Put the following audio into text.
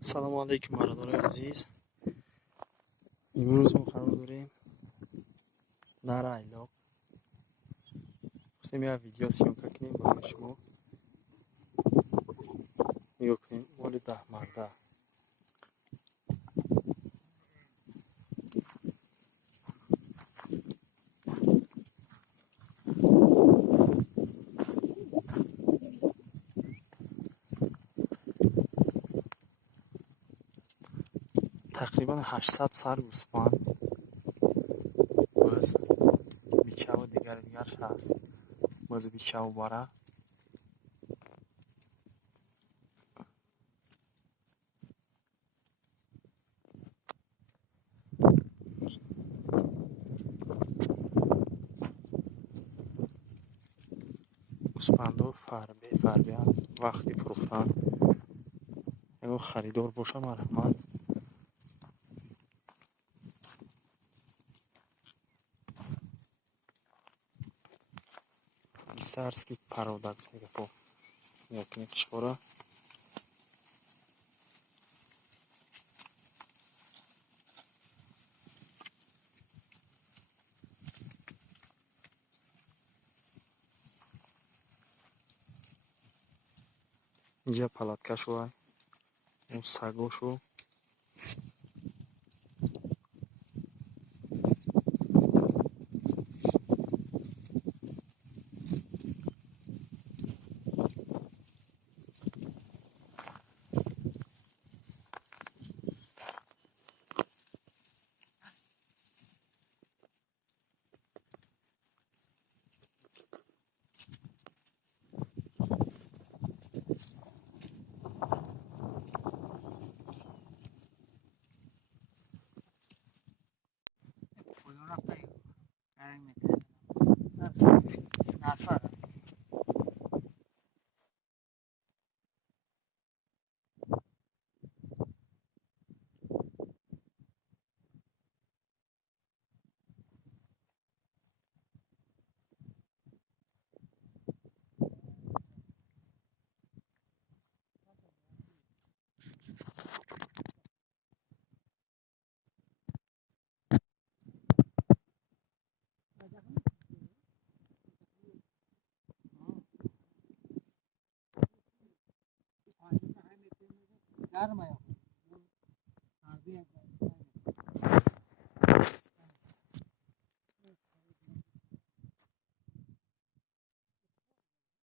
سلام علیکم برادرای عزیز. امروز ما قرار داریم در ایلاق خواستیم یه ویدیو سیمکا کنیم با شما نگاه کنیم. مال 10 مرده تقریبا 800 سر گوسفند باز بیچه و دیگرش هست. باز بیچه و باره گوسفند و فربه وقتی فروختن اگه خریدار باشه مرحمت. Царский пародак по якnek шкора. اینجا پلاتکا شو اون سگو شو